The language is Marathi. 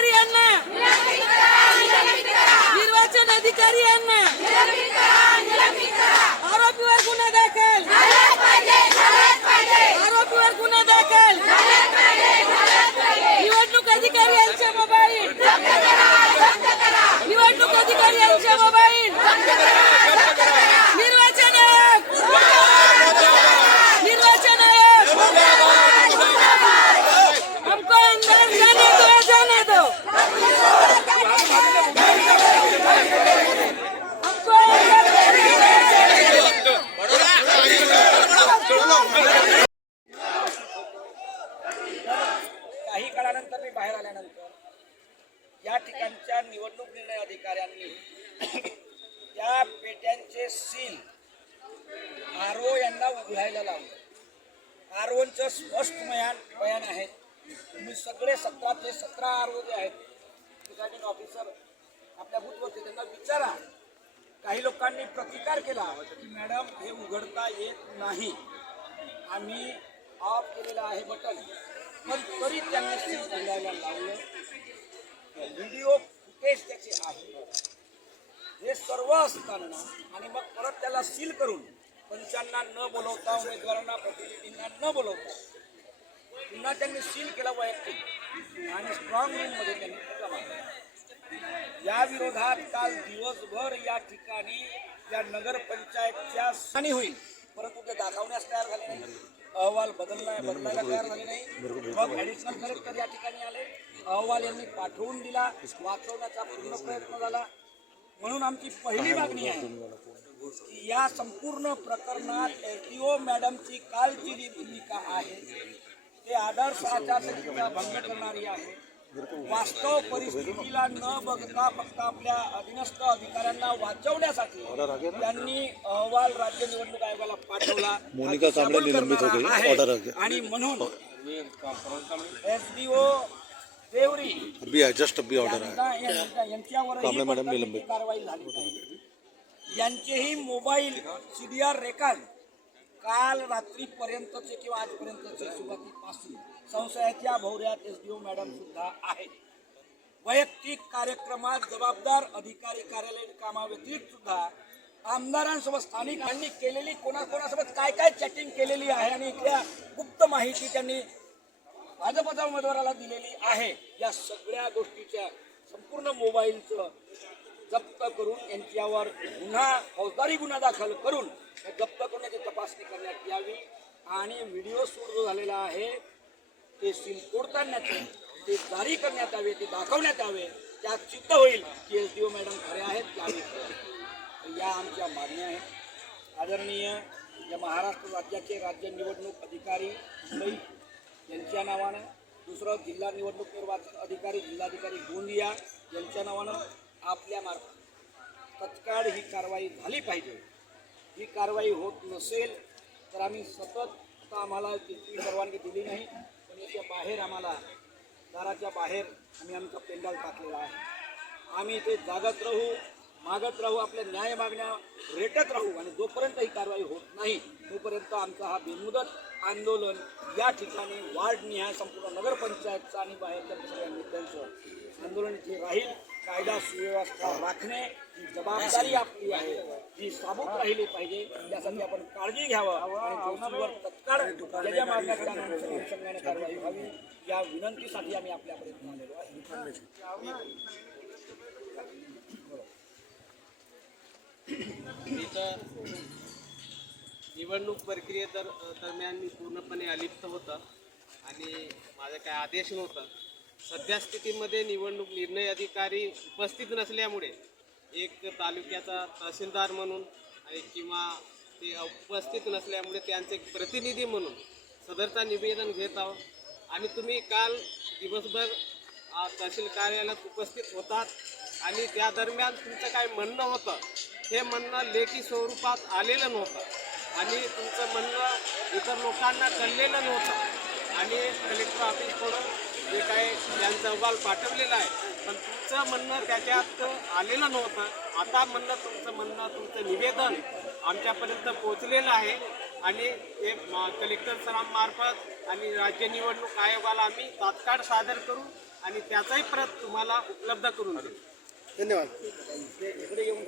अधिकारी यांना. निर्वाचन अधिकारी यांना. आरोपीवर गुन्हा दाखल. आरोपीवर गुन्हा दाखल. निवडणूक अधिकारी यांच्या मोबाईल. निवडणूक अधिकारी यांच्या मोबाईल. ते सील आर ओ यांना उघडायला लावलं. आर ओचं स्पष्ट बयान बयान आहे. तुम्ही सगळे सतरा ते सतरा आर ओ जे आहेत प्रिझायडिंग ऑफिसर आपल्या बूथवरचे त्यांना विचारा. काही लोकांनी प्रतिकार केला की मॅडम हे उघडता येत नाही. आम्ही ऑफ केलेलं आहे बटन पण तरी त्यांनी सील उघडायला लावलं. व्हिडिओ फुटेज त्याचे आहे. हे सर्व असताना आणि मग परत त्याला सील करून पंचांना न बोलवता उमेदवारांना प्रतिनिधींना न बोलवता पुन्हा त्यांनी सील केलं वैयक्तिक आणि स्ट्रॉंग रूममध्ये त्यांनी या विरोधात काल दिवसभर या ठिकाणी या नगरपंचायतच्या हानी होईल. परंतु ते दाखवण्यास तयार झाले नाही. अहवाल बदलला बदलायला तयार झाले नाही. मग ऍडिशनल कलेक्टर या ठिकाणी आले. अहवाल यांनी पाठवून दिला. वाचवण्याचा पूर्ण प्रयत्न झाला. म्हणून आमची पहिली मागणी आहे की या संपूर्ण प्रकरणात एलटीओ मॅडमची कालची जी भूमिका आहे ते आदर्श आचारसंहिता भंग करणारी आहे. वास्तव परिस्थितीला न बघता फक्त आपल्या अधीनस्थ अधिकाऱ्यांना वाचवण्यासाठी त्यांनी अहवाल राज्य निवडणूक आयोगाला पाठवला. आणि म्हणून एसडीओ है जस्ट अभी ऑर्डर है कांबळे मॅडम निलंबित. यांचेही मोबाईल सीडीआर रेकॉर्ड काल रात्रीपर्यंतचे किंवा आजपर्यंतचे सुरुवातीपासून संशयाच्या भोवऱ्यात एस डी ओ मॅडम सुद्धा आहेत. वैयक्तिक कार्यक्रमात जबाबदार अधिकारी कार्यालयीन कामाव्यतिरिक्त सुद्धा आमदारांसोबत स्थानिकांनी केलेली कोणाकोणासोबत काय काय चॅटिंग केलेली आहे आणि इथल्या गुप्त माहिती त्यांनी भाजपच्या उमेदवाराला दिलेली आहे. या सगळ्या गोष्टीच्या संपूर्ण मोबाईलचं जप्त करून यांच्यावर गुन्हा फौजदारी गुन्हा दाखल करून जप्त करण्याची तपासणी करण्यात यावी. आणि व्हिडिओ सूट जो झालेला आहे ते सील तोडतानाचे ते जारी करण्यात यावे ते दाखवण्यात यावे. त्यात सिद्ध होईल की एस डी ओ मॅडम खरे आहेत. त्यावेळी या आमच्या मागण्या आहेत. आदरणीय या महाराष्ट्र राज्याचे राज्य निवडणूक अधिकारी मुंबई यांच्या नावानं दुसरं जिल्हा निवडणूक निर्वाचन अधिकारी जिल्हाधिकारी गोंदिया यांच्या नावानं आपल्या मार्फत तत्काळ ही कारवाई झाली पाहिजे. ही कारवाई होत नसेल तर आम्ही सतत आता आम्हाला तिथली परवानगी दिली नाही. पण याच्या बाहेर आम्हाला दाराच्या बाहेर आम्ही आमचा पेंडाल टाकलेला आहे. आम्ही इथे जागत राहू. मागत राहू आपल्या न्याय मागण्या रेटत राहू आणि जोपर्यंत ही कारवाई होत नाही तोपर्यंत आमचा हा बेमुदत आंदोलन या ठिकाणी वार्ड निहाय संपूर्ण नगरपंचायतचं आणि बाहेरच्या दुसऱ्या नेत्यांचं आंदोलन जे राहील. कायदा सुव्यवस्था राखणे ही जबाबदारी आपली आहे. ही साबूत राहिली पाहिजे. त्यासाठी आपण काळजी घ्यावं आणि दोषींवर तत्काळ त्याच्या अनुषंगाने कारवाई व्हावी. या विनंतीसाठी आम्ही आपल्यापर्यंत आलेलो आहे. इथं निवडणूक प्रक्रिये दर दरम्यान मी पूर्णपणे अलिप्त होतं आणि माझा काय आदेश नव्हता. सध्या स्थितीमध्ये निवडणूक निर्णय अधिकारी उपस्थित नसल्यामुळे एक तालुक्याचा तहसीलदार म्हणून आणि किंवा ते उपस्थित नसल्यामुळे त्यांचे एक प्रतिनिधी म्हणून सदरचा निवेदन घेत आहोत. आणि तुम्ही काल दिवसभर तहसील कार्यालयात उपस्थित होतात आणि त्या दरम्यान तुमचं काय म्हणणं होतं? हे म्हणणं लेखी स्वरूपात आलेलं नव्हतं. आणि तुमचं म्हणणं इतर लोकांना कळलेलं नव्हतं. आणि कलेक्टर ऑफिसकडून जे काय त्यांचा अहवाल पाठवलेला आहे पण तुमचं म्हणणं त्याच्यात आलेलं नव्हतं. आता म्हणणं तुमचं म्हणणं तुमचं निवेदन आमच्यापर्यंत पोहोचलेलं आहे. आणि ते कलेक्टर सरांमार्फत आणि राज्य निवडणूक आयोगाला आम्ही तात्काळ सादर करू आणि त्याचाही प्रत तुम्हाला उपलब्ध करून देऊ. धन्यवाद. इकडे येऊन